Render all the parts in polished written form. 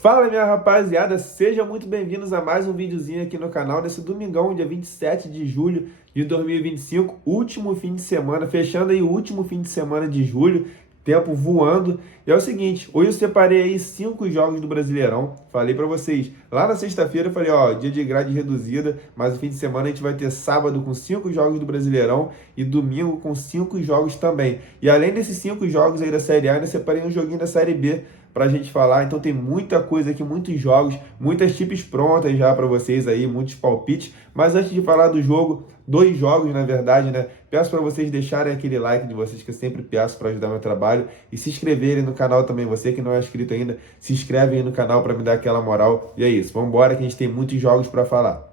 Fala, minha rapaziada, sejam muito bem-vindos a mais um videozinho aqui no canal nesse domingão, dia 27 de julho de 2025, último fim de semana, fechando aí o último fim de semana de julho, tempo voando. E é o seguinte, hoje eu separei aí 5 jogos do Brasileirão, falei pra vocês, lá na sexta-feira eu falei, ó, dia de grade reduzida, mas o fim de semana a gente vai ter sábado com 5 jogos do Brasileirão e domingo com 5 jogos também. E além desses 5 jogos aí da Série A, ainda separei um joguinho da Série B, pra gente falar, então tem muita coisa aqui, muitos jogos, muitas tips prontas já para vocês aí, muitos palpites, mas antes de falar do jogo, 2 jogos na verdade, né, peço para vocês deixarem aquele like de vocês que eu sempre peço para ajudar meu trabalho e se inscreverem no canal também, você que não é inscrito ainda, se inscreve aí no canal para me dar aquela moral, e é isso, vamos embora que a gente tem muitos jogos para falar.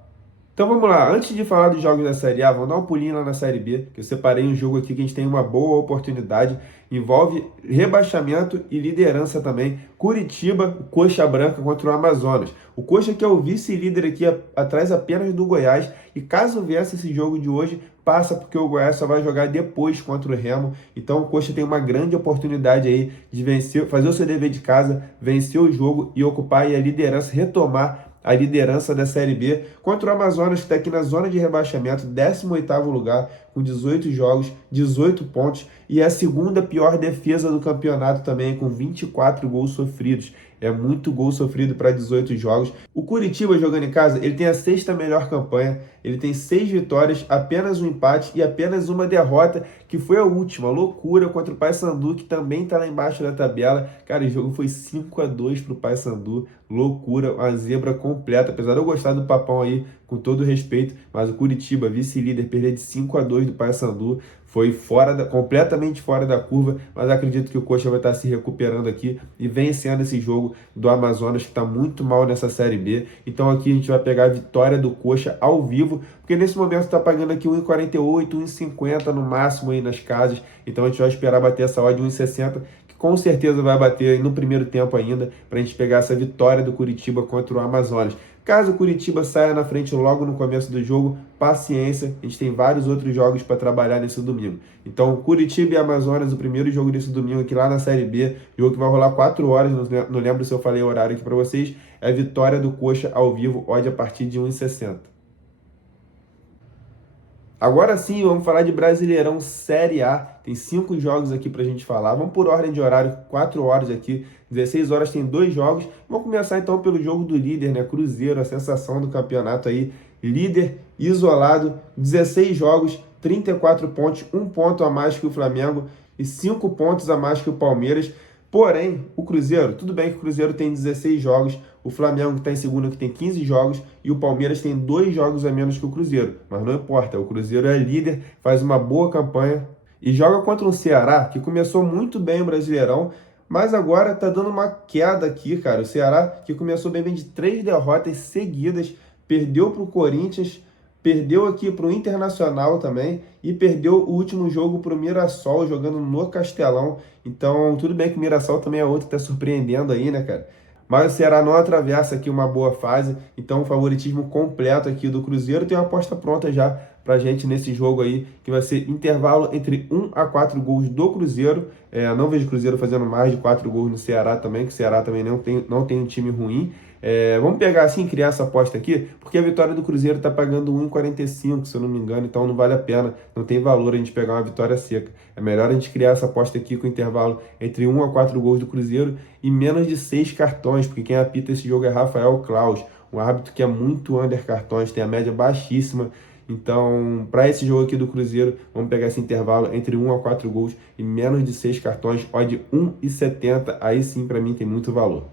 Então vamos lá, antes de falar dos jogos da Série A, vamos dar um pulinho lá na Série B, que eu separei um jogo aqui que a gente tem uma boa oportunidade, envolve rebaixamento e liderança também, Curitiba, Coxa Branca contra o Amazonas. O Coxa que é o vice-líder aqui, atrás apenas do Goiás, e caso vença esse jogo de hoje, passa porque o Goiás só vai jogar depois contra o Remo, então o Coxa tem uma grande oportunidade aí de vencer, fazer o seu dever de casa, vencer o jogo e ocupar aí a liderança, retomar a liderança da Série B contra o Amazonas, que está aqui na zona de rebaixamento, 18º lugar, com 18 jogos, 18 pontos, e é a segunda pior defesa do campeonato também, com 24 gols sofridos. É muito gol sofrido para 18 jogos. O Curitiba, jogando em casa, ele tem a 6ª melhor campanha, ele tem 6 vitórias, apenas um empate e apenas uma derrota, que foi a última, loucura, contra o Paysandu, que também está lá embaixo da tabela. Cara, o jogo foi 5-2 para o Paysandu, loucura, uma zebra completa, apesar de eu gostar do Papão aí, com todo respeito, mas o Curitiba, vice-líder, perder de 5-2 do Paysandu, foi completamente fora da curva, mas acredito que o Coxa vai estar se recuperando aqui e vencendo esse jogo do Amazonas, que está muito mal nessa Série B. Então aqui a gente vai pegar a vitória do Coxa ao vivo, porque nesse momento está pagando aqui 1,48, 1,50 no máximo aí nas casas, então a gente vai esperar bater essa odd de 1,60, que com certeza vai bater aí no primeiro tempo ainda, para a gente pegar essa vitória do Curitiba contra o Amazonas. Caso o Curitiba saia na frente logo no começo do jogo, paciência, a gente tem vários outros jogos para trabalhar nesse domingo. Então, Curitiba e Amazonas, o primeiro jogo desse domingo aqui lá na Série B, jogo que vai rolar 4 horas, não lembro se eu falei o horário aqui para vocês, é a vitória do Coxa ao vivo, odd a partir de 1,60. Agora sim, vamos falar de Brasileirão Série A. Tem 5 jogos aqui pra gente falar. Vamos por ordem de horário, 4 horas aqui. 16 horas tem 2 jogos. Vamos começar então pelo jogo do líder, né? Cruzeiro, a sensação do campeonato aí. Líder, isolado, 16 jogos, 34 pontos, 1 ponto a mais que o Flamengo e 5 pontos a mais que o Palmeiras. Porém, o Cruzeiro, tudo bem que o Cruzeiro tem 16 jogos, o Flamengo que está em segundo que tem 15 jogos e o Palmeiras tem 2 jogos a menos que o Cruzeiro. Mas não importa, o Cruzeiro é líder, faz uma boa campanha e joga contra um Ceará que começou muito bem o Brasileirão, mas agora está dando uma queda aqui, cara. O Ceará que começou bem de 3 derrotas seguidas, perdeu para o Corinthians, perdeu aqui para o Internacional também e perdeu o último jogo para o Mirassol, jogando no Castelão. Então, tudo bem que o Mirassol também é outro que está surpreendendo aí, né, cara? Mas o Ceará não atravessa aqui uma boa fase, então o favoritismo completo aqui do Cruzeiro. Tem uma aposta pronta já pra gente nesse jogo aí, que vai ser intervalo entre 1 a 4 gols do Cruzeiro. Não vejo o Cruzeiro fazendo mais de 4 gols no Ceará também, que o Ceará também não tem um time ruim. Vamos pegar assim, criar essa aposta aqui, porque a vitória do Cruzeiro tá pagando 1,45, se eu não me engano, então não vale a pena, não tem valor a gente pegar uma vitória seca. É melhor a gente criar essa aposta aqui com intervalo entre 1 a 4 gols do Cruzeiro e menos de 6 cartões, porque quem apita esse jogo é Rafael Claus, um árbitro que é muito under cartões, tem a média baixíssima. Então, para esse jogo aqui do Cruzeiro, vamos pegar esse intervalo entre 1 a 4 gols e menos de 6 cartões, odd 1,70, aí sim para mim tem muito valor.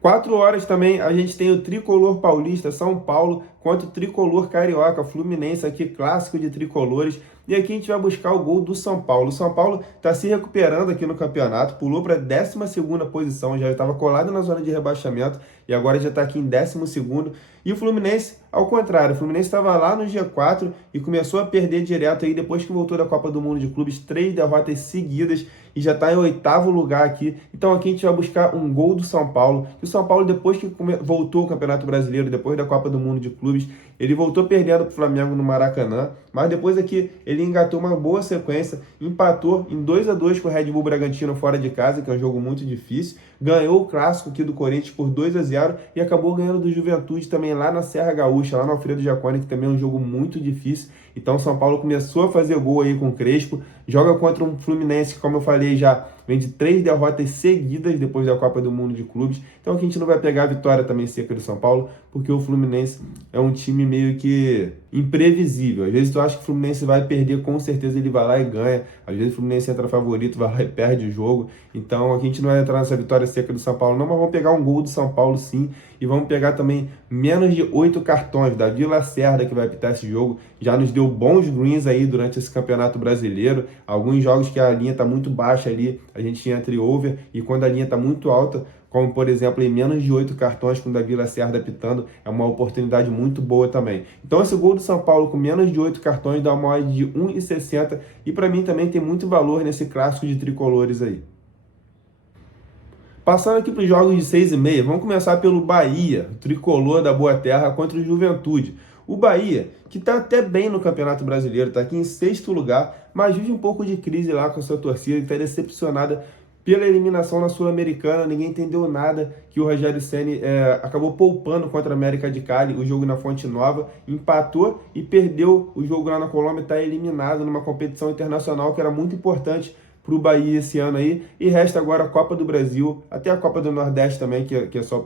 4 horas também a gente tem o tricolor paulista, São Paulo, contra o tricolor carioca, Fluminense aqui, clássico de tricolores. E aqui a gente vai buscar o gol do São Paulo. O São Paulo está se recuperando aqui no campeonato, pulou para a 12ª posição, já estava colado na zona de rebaixamento e agora já está aqui em 12º. E o Fluminense, ao contrário, o Fluminense estava lá no G4 e começou a perder direto aí depois que voltou da Copa do Mundo de Clubes, 3 derrotas seguidas e já está em 8º lugar aqui. Então aqui a gente vai buscar um gol do São Paulo. E o São Paulo, depois que voltou ao Campeonato Brasileiro, depois da Copa do Mundo de Clubes, Ele voltou perdendo para o Flamengo no Maracanã, mas depois aqui ele engatou uma boa sequência, empatou em 2-2 com o Red Bull Bragantino fora de casa, que é um jogo muito difícil, ganhou o clássico aqui do Corinthians por 2-0 e acabou ganhando do Juventude também lá na Serra Gaúcha, lá no Alfredo Jaconi, que também é um jogo muito difícil. Então São Paulo começou a fazer gol aí com o Crespo, joga contra um Fluminense que, como eu falei já, vem de 3 derrotas seguidas depois da Copa do Mundo de Clubes. Então aqui a gente não vai pegar a vitória também seca do São Paulo, porque o Fluminense é um time meio que imprevisível. Às vezes tu acha que o Fluminense vai perder, com certeza ele vai lá e ganha. Às vezes o Fluminense entra favorito, vai lá e perde o jogo. Então aqui a gente não vai entrar nessa vitória seca do São Paulo não, mas vamos pegar um gol do São Paulo sim, e vamos pegar também menos de 8 cartões. Davi Lacerda, que vai apitar esse jogo, já nos deu bons greens aí durante esse Campeonato Brasileiro. Alguns jogos que a linha está muito baixa ali, a gente entra em over, e quando a linha está muito alta, como por exemplo em menos de 8 cartões com o Davi Lacerda apitando, é uma oportunidade muito boa também. Então esse gol do São Paulo com menos de 8 cartões dá uma odd de 1,60 e para mim também tem muito valor nesse clássico de tricolores aí. Passando aqui para os jogos de 6,5, vamos começar pelo Bahia, o tricolor da Boa Terra contra o Juventude. O Bahia, que está até bem no Campeonato Brasileiro, está aqui em 6º lugar, mas vive um pouco de crise lá com a sua torcida, que está decepcionada pela eliminação na Sul-Americana. Ninguém entendeu nada que o Rogério Ceni acabou poupando contra a América de Cali, o jogo na Fonte Nova, empatou e perdeu o jogo lá na Colômbia, está eliminado numa competição internacional que era muito importante para o Bahia esse ano aí, e resta agora a Copa do Brasil, até a Copa do Nordeste também, que é só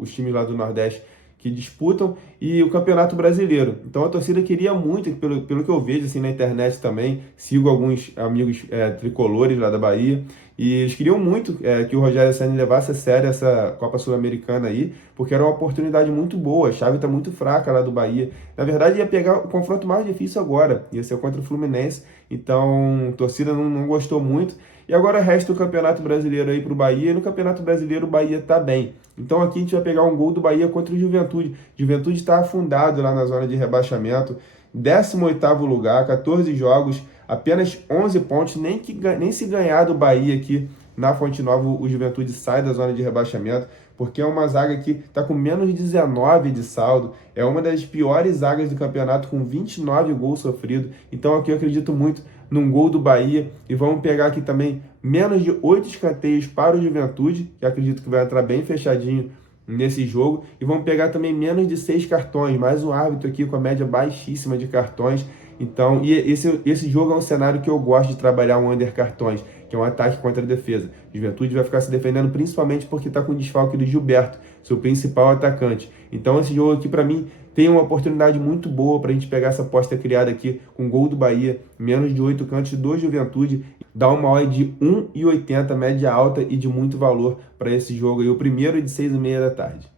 os times lá do Nordeste que disputam, e o Campeonato Brasileiro. Então a torcida queria muito, pelo que eu vejo assim na internet também, sigo alguns amigos tricolores lá da Bahia, e eles queriam muito que o Rogério Ceni levasse a sério essa Copa Sul-Americana aí, porque era uma oportunidade muito boa. A chave está muito fraca lá do Bahia. Na verdade, ia pegar o confronto mais difícil agora, ia ser contra o Fluminense, então a torcida não gostou muito. E agora resta o Campeonato Brasileiro aí para o Bahia, e no Campeonato Brasileiro o Bahia está bem. Então aqui a gente vai pegar um gol do Bahia contra o Juventude. Juventude está afundado lá na zona de rebaixamento, 18º lugar, 14 jogos, apenas 11 pontos, nem se ganhar do Bahia aqui na Fonte Nova, o Juventude sai da zona de rebaixamento, porque é uma zaga que está com menos de 19 de saldo, é uma das piores zagas do campeonato, com 29 gols sofridos. Então aqui eu acredito muito num gol do Bahia, e vamos pegar aqui também menos de 8 escanteios para o Juventude, que acredito que vai entrar bem fechadinho nesse jogo, e vamos pegar também menos de 6 cartões, mais um árbitro aqui com a média baixíssima de cartões. Então, e esse jogo é um cenário que eu gosto de trabalhar, um under cartões, que é um ataque contra a defesa. Juventude vai ficar se defendendo principalmente porque está com o desfalque do Gilberto, seu principal atacante. Então esse jogo aqui para mim tem uma oportunidade muito boa para a gente pegar essa aposta criada aqui com gol do Bahia, menos de 8 cantos do Juventude, dá uma odd de 1,80, média alta e de muito valor para esse jogo aí, o primeiro de 6h30 da tarde.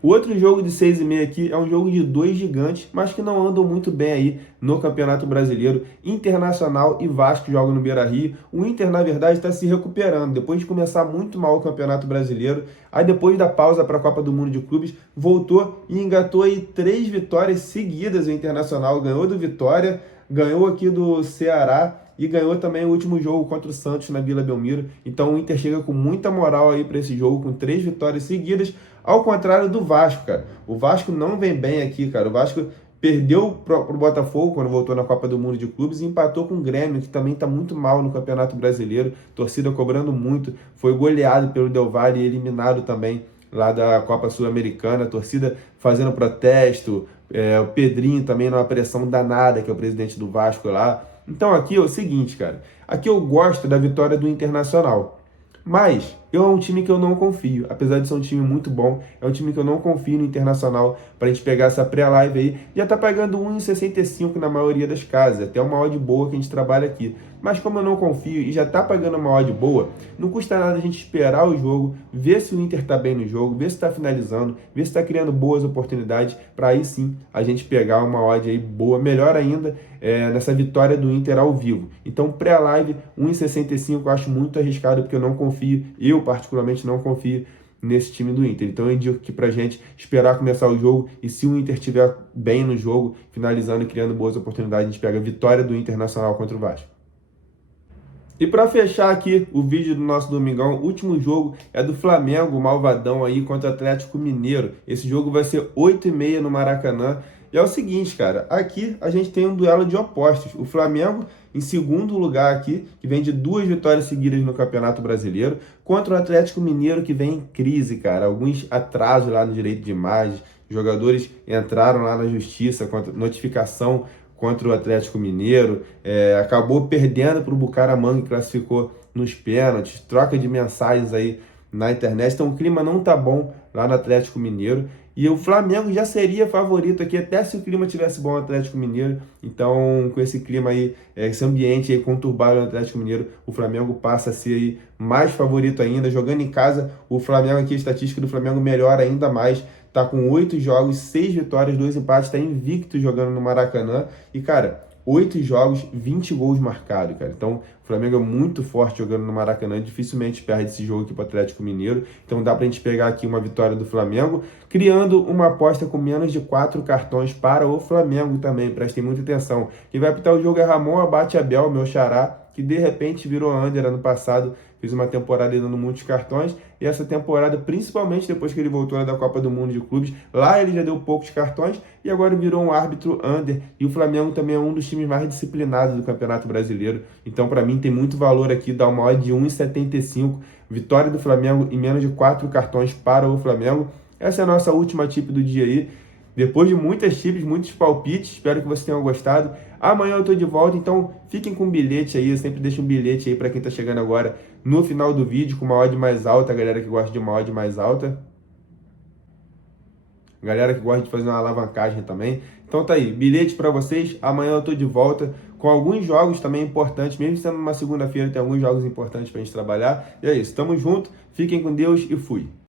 O outro jogo de 6,5 aqui é um jogo de dois gigantes, mas que não andam muito bem aí no Campeonato Brasileiro. Internacional e Vasco jogam no Beira-Rio. O Inter, na verdade, está se recuperando. Depois de começar muito mal o Campeonato Brasileiro, aí depois da pausa para a Copa do Mundo de Clubes, voltou e engatou aí 3 vitórias seguidas. O Internacional ganhou do Vitória, ganhou aqui do Ceará e ganhou também o último jogo contra o Santos na Vila Belmiro. Então o Inter chega com muita moral aí para esse jogo, com 3 vitórias seguidas, ao contrário do Vasco, cara. O Vasco não vem bem aqui, cara. O Vasco perdeu para o Botafogo quando voltou na Copa do Mundo de Clubes e empatou com o Grêmio, que também está muito mal no Campeonato Brasileiro. Torcida cobrando muito. Foi goleado pelo Del Valle e eliminado também lá da Copa Sul-Americana. Torcida fazendo protesto. O Pedrinho também numa pressão danada, que é o presidente do Vasco lá. Então aqui é o seguinte, cara. Aqui eu gosto da vitória do Internacional. Mas é um time que eu não confio, apesar de ser um time muito bom, é um time que eu não confio no Internacional para a gente pegar essa pré-live aí. Já tá pagando 1,65 na maioria das casas, até uma odd boa que a gente trabalha aqui. Mas como eu não confio e já tá pagando uma odd boa, não custa nada a gente esperar o jogo, ver se o Inter tá bem no jogo, ver se tá finalizando, ver se tá criando boas oportunidades, para aí sim a gente pegar uma odd aí boa, melhor ainda, nessa vitória do Inter ao vivo. Então pré-live 1,65 eu acho muito arriscado, porque eu não confio, eu particularmente não confio nesse time do Inter. Então eu indico aqui pra gente esperar começar o jogo, e se o Inter estiver bem no jogo, finalizando e criando boas oportunidades, a gente pega a vitória do Internacional contra o Vasco. E para fechar aqui o vídeo do nosso domingão, o último jogo é do Flamengo, malvadão aí, contra o Atlético Mineiro. Esse jogo vai ser 8h30 no Maracanã. E é o seguinte, cara, aqui a gente tem um duelo de opostos. O Flamengo em segundo lugar aqui, que vem de 2 vitórias seguidas no Campeonato Brasileiro, contra o Atlético Mineiro, que vem em crise, cara. Alguns atrasos lá no direito de imagem, jogadores entraram lá na justiça, contra notificação contra o Atlético Mineiro, acabou perdendo para o Bucaramanga, que classificou nos pênaltis, troca de mensagens aí na internet, então o clima não tá bom lá no Atlético Mineiro, e o Flamengo já seria favorito aqui, até se o clima tivesse bom no Atlético Mineiro. Então, com esse clima aí, esse ambiente aí conturbado no Atlético Mineiro, o Flamengo passa a ser aí mais favorito ainda. Jogando em casa, o Flamengo aqui, a estatística do Flamengo melhora ainda mais. Tá com 8 jogos, 6 vitórias, 2 empates, tá invicto jogando no Maracanã. E, cara, 8 jogos, 20 gols marcados, cara. Então, o Flamengo é muito forte jogando no Maracanã, dificilmente perde esse jogo aqui para o Atlético Mineiro. Então, dá pra gente pegar aqui uma vitória do Flamengo, criando uma aposta com menos de 4 cartões para o Flamengo também. Prestem muita atenção. Quem vai apitar o jogo é Ramon Abate Abel, meu xará, que de repente virou under ano passado, fez uma temporada dando muitos cartões, e essa temporada, principalmente depois que ele voltou da Copa do Mundo de Clubes, lá ele já deu poucos cartões, e agora virou um árbitro under, e o Flamengo também é um dos times mais disciplinados do Campeonato Brasileiro. Então, para mim, tem muito valor aqui, dar uma odd de 1,75, vitória do Flamengo em menos de 4 cartões para o Flamengo. Essa é a nossa última tip do dia aí. Depois de muitas tips, muitos palpites, espero que vocês tenham gostado. Amanhã eu tô de volta, então fiquem com um bilhete aí, eu sempre deixo um bilhete aí para quem tá chegando agora no final do vídeo, com uma odd mais alta, a galera que gosta de uma odd mais alta. Galera que gosta de fazer uma alavancagem também. Então tá aí, bilhete para vocês. Amanhã eu tô de volta com alguns jogos também importantes, mesmo sendo uma segunda-feira, tem alguns jogos importantes pra gente trabalhar. E é isso, tamo junto, fiquem com Deus e fui.